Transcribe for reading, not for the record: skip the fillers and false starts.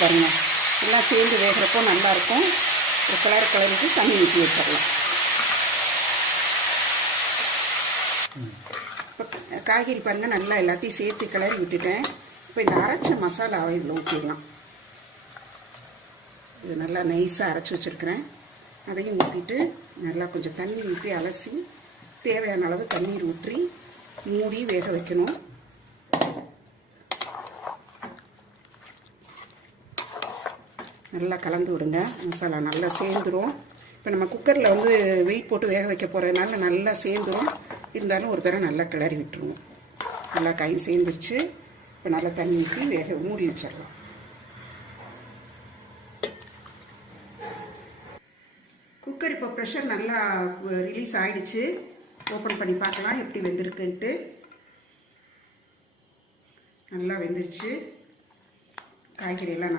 பாருங்கள். எல்லாம் சேர்ந்து வேகிறப்போ நல்லாயிருக்கும். ஒரு கிளறிட்டு தண்ணி ஊற்றி வச்சிடலாம். இப்போ காய்கறி பாருங்கள் நல்லா எல்லாத்தையும் சேர்த்து கிளறி விட்டுட்டேன். இப்போ இந்த அரைச்ச மசாலாவை இதில் ஊற்றிடலாம். இது நல்லா நைஸாக அரைச்சி வச்சுருக்கிறேன். அதையும் ஊற்றிட்டு நல்லா கொஞ்சம் தண்ணி ஊற்றி அலசி தேவையான அளவு தண்ணீர் ஊற்றி மூடி வேக வைக்கணும். நல்லா கலந்து விடுங்க. மசாலா நல்லா சேர்ந்துடும். இப்போ நம்ம குக்கரில் வந்து வெயிட் போட்டு வேக வைக்க போகிறதுனால நல்லா சேர்ந்துடும். இருந்தாலும் ஒரு தடவை நல்லா கிளறி விட்டுருவோம். நல்லா காய் சேர்ந்துருச்சு. இப்போ நல்லா தண்ணி ஊற்றி மூடி வச்சிடலாம். குக்கர் இப்போ ப்ரெஷர் நல்லா ரிலீஸ் ஆகிடுச்சு. ஓப்பன் பண்ணி பார்க்கலாம் எப்படி வெந்திருக்குன்ட்டு. நல்லா வெந்துருச்சு. காய்கறி எல்லாம்